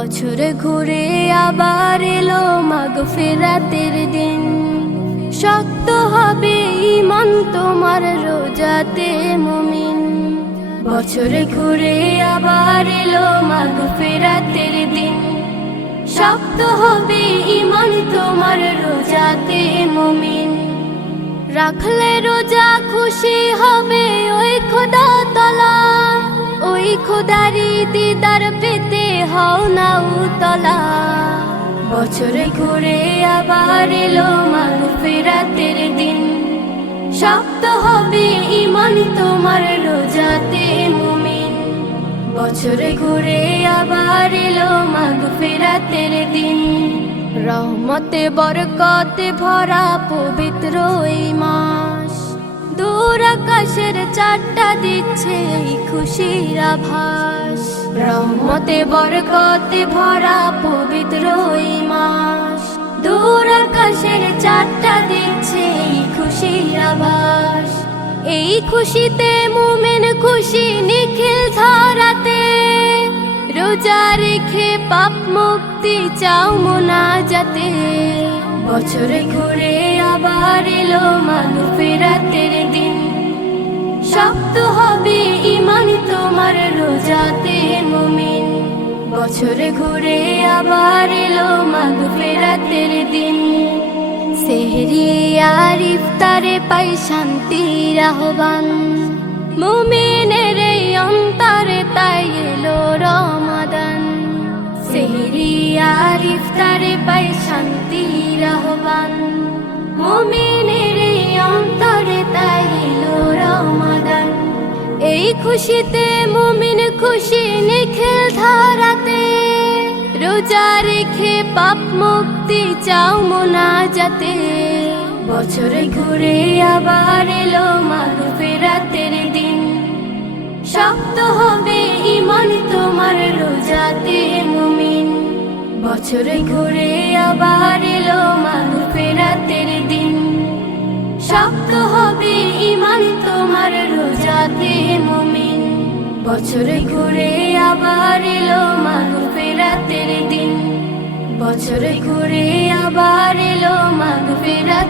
বছরে ঘুরে আবার এলো মাগফিরাতের দিন। শক্ত হবে ঈমান তোমার রোজাতে মুমিন। বছরে ঘুরে আবার এলো মাগফিরাতের দিন। শক্ত হবে ঈমান তোমার রোজাতে মুমিন। রাখলে রোজা খুশি হবে ওই খোদা তাআলা, ওই খোদারি দিদার পেতে হও না উতলা। বছরে ঘুরে আবার এলো মাগফিরাতের দিন। শক্ত হবে ঈমান তোমার রোজাতে মুমিন। বছরে ঘুরে আবার এলো মাগফিরাতের দিন। রহমতে বরকতে ভরা পবিত্র এই মাস। দূর আকাশের চারটা দিচ্ছে এই খুশির আভাস। রহমতে বরকতে ভরা পবিত্র এই মাস। দূর আকাশের চারটা দিচ্ছে এই খুশির আভাস। এই খুশিতে মুমিন খুশি নিখিল ধারাতে। রোজা রেখে পাপ মুক্তি চাও মোনাজাতে। বছরে ঘুরে আবার এলো মাগফিরাতের দিন। শক্ত হবে ঈমান তোমার রোজাতে মুমিন। বছরে ঘুরে আবার এলো মাগফিরাতের দিন। সেহরি আর ইফতারে পাই শান্তির আহ্বান। মুমিনের এই অন্তরে তাই এলো রমাদান। সেহরি আর ইফতারে পাই শান্তির আহ্বান। মুমিনের এই অন্তরে তাই এলো রমাদান। এই খুশিতে মুমিন খুশি নিখিল ধারাতে। রোজা রেখে পাপ মুক্তি চাও মোনাজাতে। বছরে ঘুরে আবার এলো মাগফিরাতের দিন। শক্ত হবে ঈমান তোমার রোজাতে মুমিন। বছরে ঘুরে আবার এলো মাগফিরাতের দিন। শক্ত হবে ঈমান তোমার রোজাতে মুমিন। বছরে ঘুরে আবার এলো মাগফিরাতের দিন। বছরে ঘুরে আবার এলো মাগফিরাতের